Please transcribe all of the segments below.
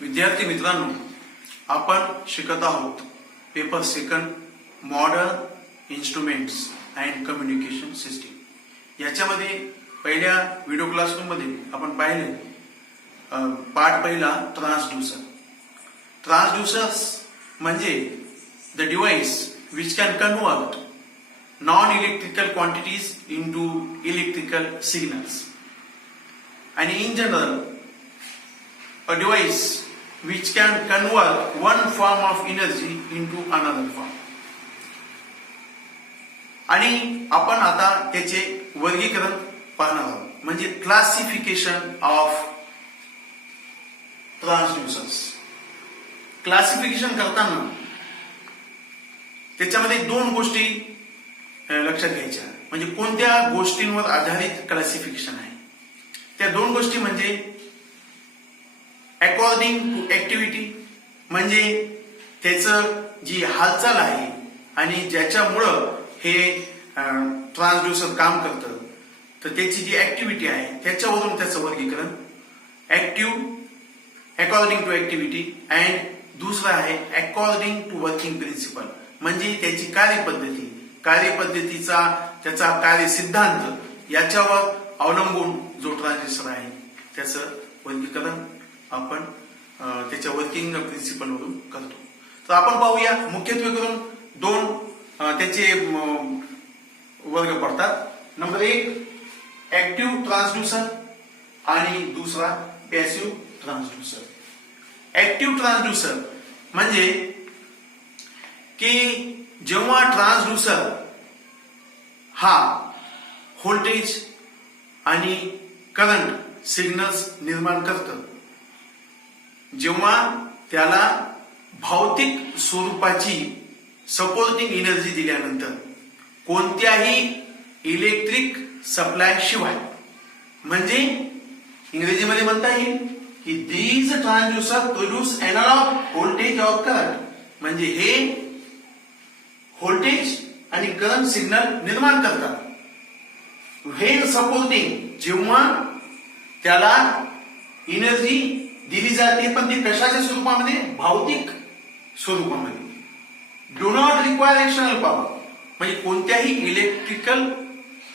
विद्यार्थी मित्रांनो, आपण शिकत आहोत paper second modern instruments and communication system. याच्यामध्ये पहिल्या व्हिडिओ क्लासरूममध्ये आपण पाहिले पार्ट पहिला ट्रान्सड्यूसर। ट्रान्सड्यूसर्स म्हणजे the device which can convert non electrical quantities into electrical signals, आणि in general a device which can convert one form of energy into another form. आणि आपण आता त्याचे वर्गीकरण पाहणार आहोत, म्हणजे क्लासिफिकेशन ऑफ ट्रान्सड्यूसर्स। क्लासिफिकेशन करताना त्याच्यामध्ये दोन गोष्टी लक्षात घ्यायच्या, म्हणजे कोणत्या गोष्टींवर आधारित क्लासिफिकेशन आहे। त्या दोन गोष्टी म्हणजे अकॉर्डिंग टू ऍक्टिव्हिटी, म्हणजे त्याचं जी हालचाल आहे आणि ज्याच्यामुळं हे ट्रान्सड्यूसर काम करतं, तर त्याची जी ऍक्टिव्हिटी आहे त्याच्यावरून त्याचं वर्गीकरण अकॉर्डिंग टू ऍक्टिव्हिटी, अँड दुसरं आहे अकॉर्डिंग टू वर्किंग प्रिन्सिपल, म्हणजे त्याची कार्यपद्धतीचा त्याचा कार्यसिद्धांत याच्यावर अवलंबून जो ट्रान्सड्यूसर आहे त्याचं वर्गीकरण आपण त्याच्या वर्किंग प्रिन्सिपल वरून करतो। तर आपण पाहूया, मुख्यत्वे करून दोन त्याचे वर्ग पडतात। नंबर एक ऍक्टिव्ह ट्रान्सड्यूसर आणि दुसरा पॅसिव्ह ट्रान्सड्यूसर। ऍक्टिव्ह ट्रान्सड्यूसर म्हणजे की जेव्हा ट्रान्सड्यूसर हा व्होल्टेज आणि करंट सिग्नल्स निर्माण करतं, जेव्हा त्याला भौतिक स्वरूपाची सपोर्टिंग एनर्जी दिल्यानंतर कोणत्याही इलेक्ट्रिक सप्लाय शिवाय, म्हणजे इंग्रजीमध्ये म्हणता येईल की these transducer produce analog voltage or current, म्हणजे हे व्होल्टेज आणि करंट सिग्नल निर्माण करतात। व्हेन सपोर्टिंग, जेव्हा त्याला एनर्जी दिली जाते, पण ती कशाच्या स्वरूपामध्ये? भौतिक स्वरूपामध्ये। Do not require external power, म्हणजे कोणत्याही इलेक्ट्रिकल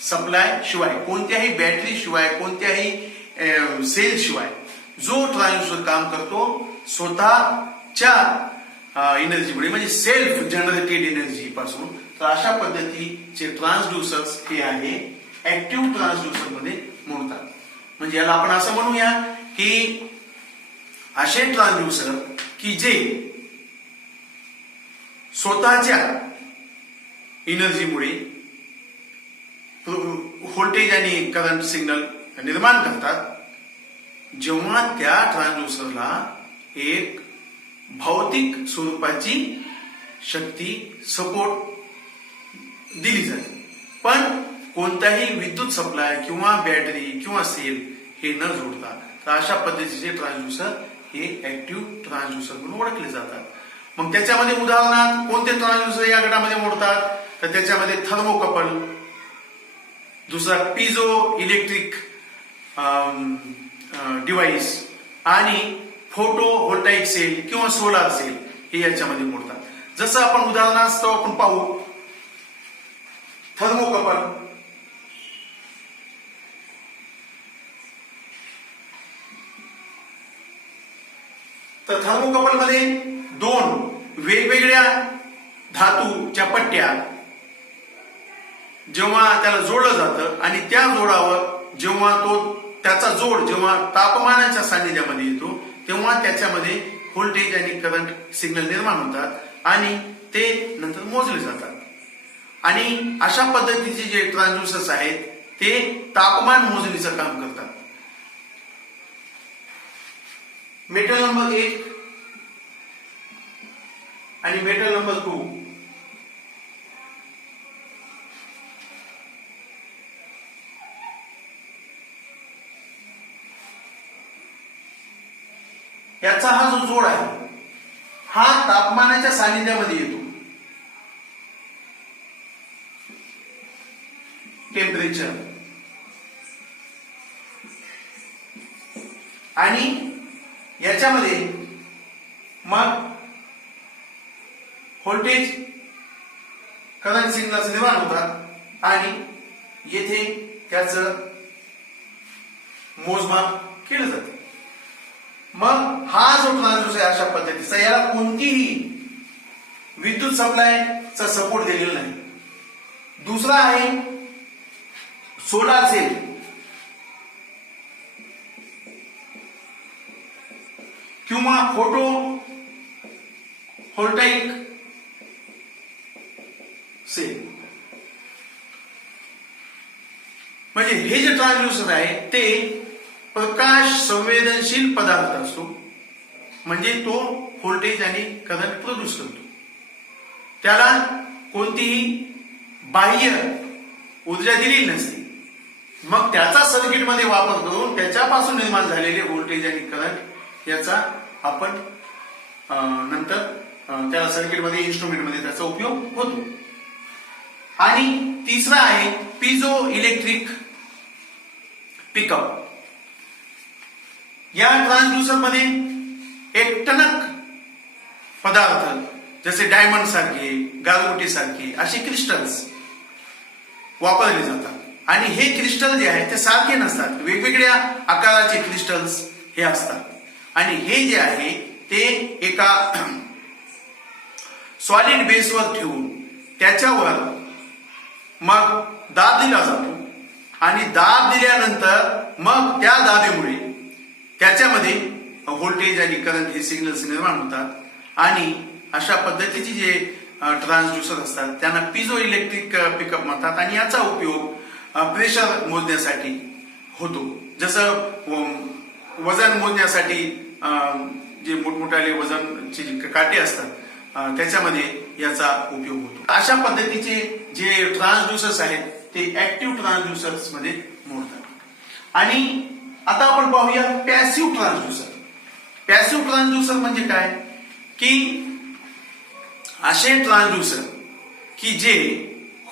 सप्लाय शिवाय, कोणत्याही बॅटरी शिवाय, कोणत्याही सेल शिवाय जो ट्रान्सड्यूसर काम करतो स्वतःच्या एनर्जीमुळे, म्हणजे सेल्फ जनरेटेड एनर्जी पासून। तर अशा पद्धतीचे ट्रान्सड्यूसर्स हे आहे ऍक्टिव्ह ट्रान्सड्यूसर मध्ये मोडतात। म्हणजे याला आपण असं म्हणूया की असे ट्रान्सड्यूसर की जे स्वतःच्या एनर्जीमुळे व्होल्टेज आणि करंट सिग्नल निर्माण करतात, जेव्हा त्या ट्रान्सड्यूसरला एक भौतिक स्वरूपाची शक्ती सपोर्ट दिली जाते, पण कोणताही विद्युत सप्लाय किंवा बॅटरी किंवा सेल हे न जोडता। तर अशा पद्धतीचे ट्रान्सड्यूसर हे ऍक्टिव्ह ट्रान्सड्यूसर म्हणून ओळखले जातात। मग त्याच्यामध्ये उदाहरणार्थ कोणते ट्रान्सड्यूसर या गटामध्ये मोडतात? तर त्याच्यामध्ये थर्मोकपल, दुसरा पिझो इलेक्ट्रिक डिव्हाइस आणि फोटो व्होल्टाइक सेल किंवा सोलार सेल हे याच्यामध्ये मोडतात। जसं आपण उदाहरणार्थ आपण पाहू, थर्मोकपल, तर थर्मोकपल मध्ये दोन वेगवेगळ्या धातूच्या पट्ट्या जेव्हा त्याला जोडलं जातं आणि त्या जोडावर जेव्हा त्याचा जोड जेव्हा तापमानाच्या सान्निध्यामध्ये येतो, तेव्हा त्याच्यामध्ये व्होल्टेज आणि करंट सिग्नल निर्माण होतात आणि ते नंतर मोजले जातात। आणि अशा पद्धतीचे जे ट्रान्सड्यूसर्स आहेत ते तापमान मोजणीचं काम करतात। मेटल नंबर 1 आणि मेटल नंबर 2 याचा हा जो जोड आहे हा तापमानाच्या सान्निध्यामध्ये येतो, टेम्परेचर, आणि याच्यामध्ये मग व्होल्टेज करंट सिग्नल्स निर्माण होतात आणि येथे त्याचं मोजमाप केलं जाते. मग हा जो ट्रान्सड्यूसर आहे अशा पद्धतीचा, याला कोणतीही विद्युत सप्लायचा सपोर्ट दिलेला नाही. दुसरा आहे सोलार सेल. किंवा फोटो व्होल्टाइक सेल. म्हणजे हे जे ट्रान्सड्यूसर आहे ते प्रकाश संवेदनशील पदार्थ असतो, म्हणजे तो व्होल्टेज आणि करंट प्रोड्यूस करतो. त्याला कोणतीही बाह्य ऊर्जा दिलेली नसते. मग त्याचा सर्किटमध्ये वापर करून त्याच्यापासून निर्माण झालेले व्होल्टेज आणि करंट याचा आपण नंतर त्याला सर्किटमध्ये इन्स्ट्रुमेंटमध्ये त्याचा उपयोग होतो. आणि तिसरा आहे पिझो इलेक्ट्रिक पिकअप. या ट्रान्सड्यूसर मध्ये एक टणक पदार्थ जसे डायमंड सारखे, गारगोटी सारखे असे क्रिस्टल्स वापरले जातात. आणि हे क्रिस्टल जे आहे ते सारखे नसतात, वेगवेगळ्या आकाराचे क्रिस्टल्स हे असतात. आणि हे जे आहे ते एका सॉलिड बेसवर ठेवून त्याच्यावर मग दाब दिला जातो. आणि दाब दिल्यानंतर मग त्या दाबेमुळे त्याच्यामध्ये व्होल्टेज आणि करंट हे सिग्नल्स निर्माण होतात. आणि अशा पद्धतीचे जे ट्रान्सड्यूसर असतात त्यांना पिझो इलेक्ट्रिक पिकअप म्हणतात. आणि याचा उपयोग प्रेशर मोजण्यासाठी होतो. जसं वजन मोजण्यासाठी जे मोठमोठाले वजनचे काटे असतात त्याच्यामध्ये याचा उपयोग होतो. अशा पद्धतीचे जे ट्रान्सड्यूसर्स आहेत ते ऍक्टिव्ह ट्रान्सड्यूसर्स मध्ये मोडतात. आणि आता आपण पाहूया पॅसिव्ह ट्रान्सड्यूसर. पॅसिव्ह ट्रान्सड्यूसर म्हणजे काय की असे ट्रान्सड्यूसर की जे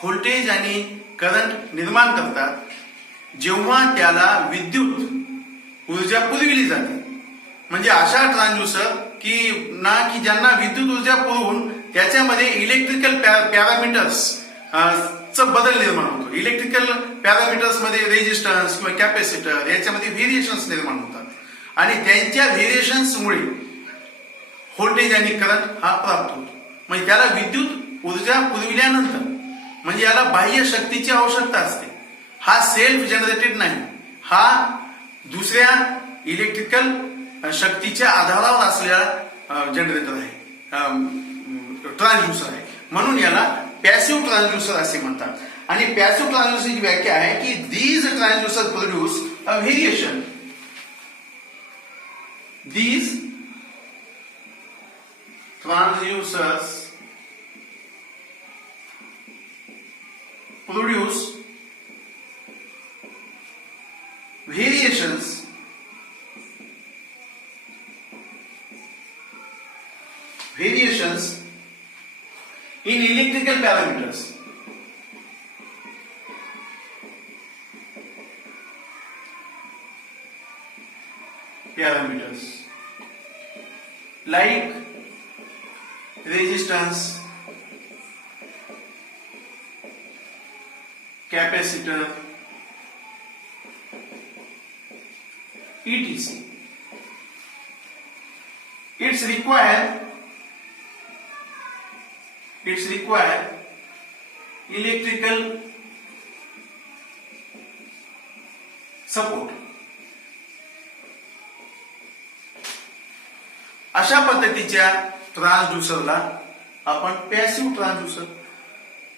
व्होल्टेज आणि करंट निर्माण करतात जेव्हा त्याला विद्युत ऊर्जा पुरविली जाते. म्हणजे अशा ट्रान्सड्यूसर की ज्यांना विद्युत ऊर्जा पुरवून त्याच्यामध्ये इलेक्ट्रिकल पॅरामीटर्स चा बदल निर्माण होतो. इलेक्ट्रिकल पॅरामीटर्स मध्ये रेजिस्टन्स किंवा कॅपॅसिटर याच्यामध्ये व्हेरिएशन्स निर्माण होतात. आणि त्यांच्या व्हेरिएशन्समुळे व्होल्टेज आणि करंट हा प्राप्त होतो. म्हणजे त्याला विद्युत ऊर्जा पुरविल्यानंतर, म्हणजे याला बाह्य शक्तीची आवश्यकता असते. हा सेल्फ जनरेटेड नाही, हा दुसऱ्या इलेक्ट्रिकल शक्तीच्या आधारावर असलेला जनरेटर आहे, ट्रान्सड्यूसर आहे. म्हणून याला पॅसिव्ह ट्रान्सड्यूसर असे म्हणतात. आणि पॅसिव्ह ट्रान्सड्यूसरची व्याख्या आहे की these transducer produce a variation. These transducers produce variations in electrical parameters. Like resistance, capacitor, etc. It's require electrical support. अशा पद्धतीच्या ट्रान्सड्यूसरला आपण पॅसिव्ह ट्रान्सड्यूसर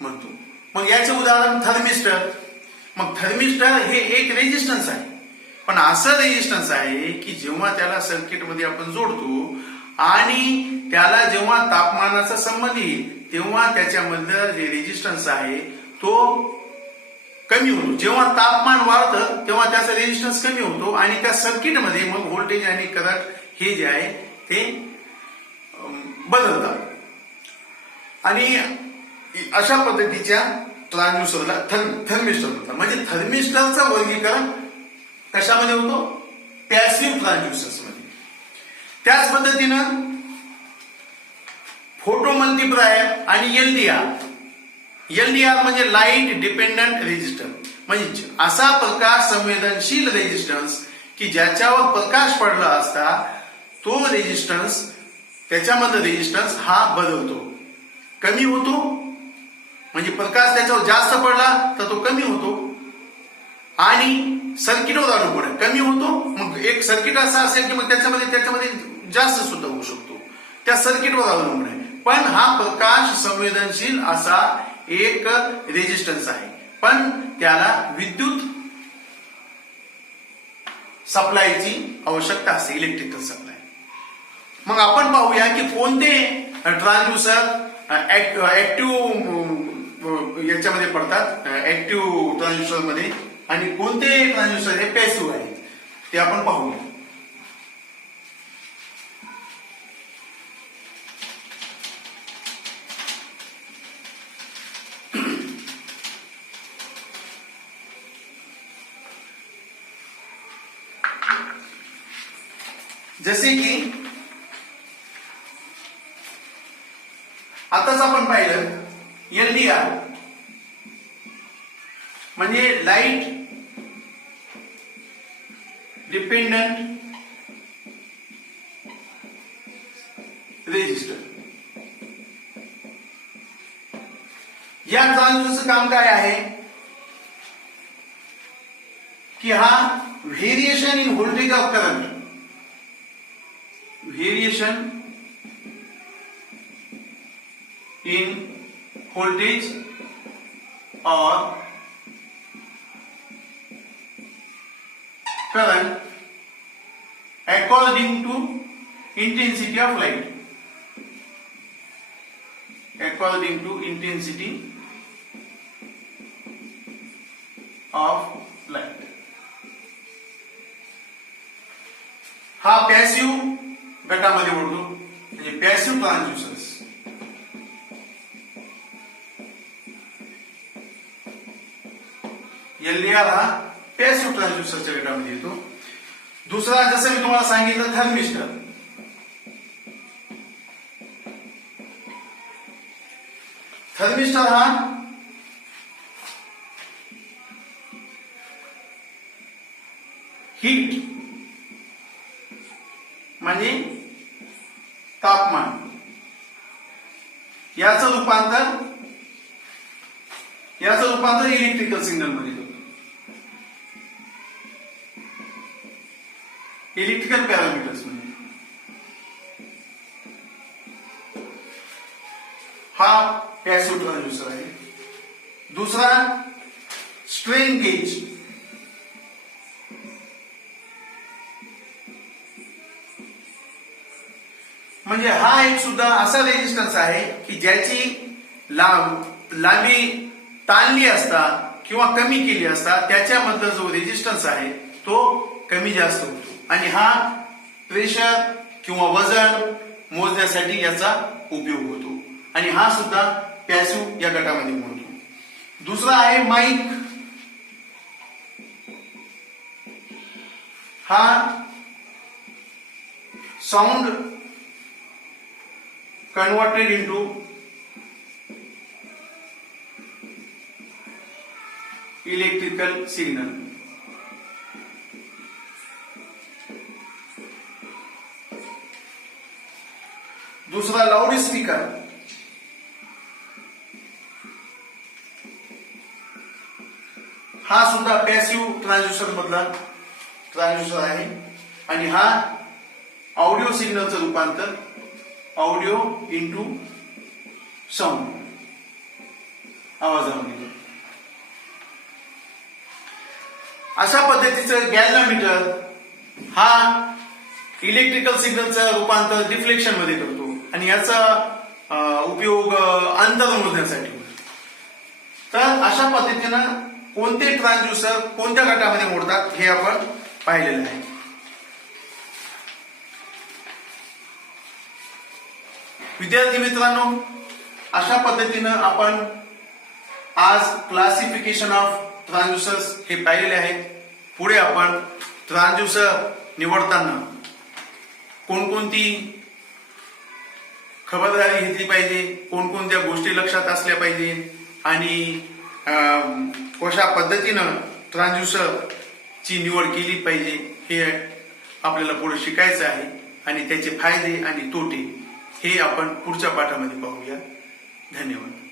म्हणतो. मग याचे उदाहरण थर्मिस्टर. मग थर्मिस्टर हे एक रेजिस्टन्स आहे, पण असं रेजिस्टन्स आहे की जेव्हा त्याला सर्किटमध्ये आपण जोडतो आणि त्याला जेव्हा तापमानाचा संबंध येईल तेव्हा त्याच्यामधलं जे रेजिस्टन्स आहे तो कमी होतो. जेव्हा तापमान वाढतं तेव्हा त्याचा रेजिस्टन्स कमी होतो आणि त्या सर्किटमध्ये मग व्होल्टेज आणि करंट हे जे आहे ते बदलतात. आणि अशा पद्धतीच्या ट्रान्सड्यूसरला थर्मिस्टर म्हणतात. म्हणजे थर्मिस्टरचं वर्गीकरण कशामध्ये होतो? पॅसिव्ह ट्रान्सड्यूसर्स मध्ये. त्याच पद्धतीनं फोटो मल्टीप्लायर आणि एलडीआर म्हणजे लाईट डिपेंडंट रेजिस्टर, म्हणजे असा प्रकाश संवेदनशील रेजिस्टन्स की ज्याच्यावर प्रकाश पडला असता तो रेजिस्टन्स, त्याच्यामध्ये रेजिस्टन्स हा बदलतो, कमी होतो, म्हणजे प्रकाश त्याच्यावर जास्त पडला तर तो कमी होतो, आणि सर्किटवर अवलंबून आहे, कमी होतो. मग एक सर्किट असं असेल की मग त्याच्यामध्ये जास्त सुद्धा होऊ शकतो, त्या सर्किटवर अवलंबून आहे. पण हा प्रकाश संवेदनशील असा एक रेजिस्टन्स आहे, पण त्याला विद्युत सप्लायची आवश्यकता असते, इलेक्ट्रिकल सप्लाय. मग आपण पाहूया की कोणते ट्रान्सड्यूसर ऍक्टिव्ह याच्यामध्ये पडतात, ऍक्टिव्ह ट्रान्सड्यूसर मध्ये, आणि कोणते ट्रान्सड्यूसर हे पॅसिव्ह आहेत ते आपण पाहूया. जसे की आताच आपण पाहिलं एलडीआर म्हणजे लाईट डिपेंडंट रेजिस्टर. या ट्रान्सड्यूसरचं काम काय आहे की हा variation in voltage of current, variation in voltage और current according to intensity of light, according to intensity of light. हा पॅसिव्ह गटामध्ये मोडतो, म्हणजे पॅसिव्ह ट्रान्सड्यूसर्स. एलडीआर हा पॅसिव्ह ट्रान्सड्यूसरच्या गटामध्ये येतो. दुसरा, जसं मी तुम्हाला सांगितलं, थर्मिस्टर. थर्मिस्टर हा हीट म्हणजे तापमान, याचं रूपांतर इलेक्ट्रिकल सिग्नल मध्ये होतं, इलेक्ट्रिकल पॅरामीटर्स मध्ये. हा पॅसिव्ह ट्रान्सड्यूसर आहे. दुसरा, स्ट्रेन गेज. म्हणजे हा एक सुद्धा असा रेजिस्टन्स आहे की ज्याची लांबी ताणली असता किंवा कमी केली असता त्याच्यामधला जो रेजिस्टन्स आहे तो कमी जास्त होतो, आणि हा प्रेशर किंवा वजन मोजण्यासाठी याचा उपयोग होतो, आणि हा सुद्धा पॅसिव्ह या गटामध्ये मोडतो. दुसरा आहे माईक. हा sound converted into electrical signal. दूसरा, लाउड स्पीकर. हा सुद्धा पॅसिव्ह ट्रान्सड्यूसर मधला ट्रान्सड्यूसर आहे, आणि हा ऑडिओ सिग्नलचं रूपांतर ऑडिओ इंटू साऊंड, आवाजामध्ये. अशा पद्धतीचं गॅल्व्हनोमीटर हा इलेक्ट्रिकल सिग्नलचं रूपांतर डिफ्लेक्शन मध्ये करतो, आणि याचा उपयोग अंतर मोजण्यासाठी. तर अशा पद्धतीनं कोणते ट्रान्सड्यूसर कोणत्या गटामध्ये मोडतात हे आपण पाहिलेलं आहे. विद्यार्थी मित्रांनो, अशा पद्धतीनं आपण आज क्लासिफिकेशन ऑफ ट्रान्सड्यूसर्स हे पाहिलेले आहेत. पुढे आपण ट्रान्सड्यूसर निवडताना कोणकोणती खबरदारी घेतली पाहिजे, कोणकोणत्या गोष्टी लक्षात असल्या पाहिजे आणि कशा पद्धतीनं ट्रान्सड्युसरची निवड केली पाहिजे हे आपल्याला पुढे शिकायचं आहे आणि त्याचे फायदे आणि तोटे हे आपण पुढच्या पाठामध्ये पाहूया. धन्यवाद.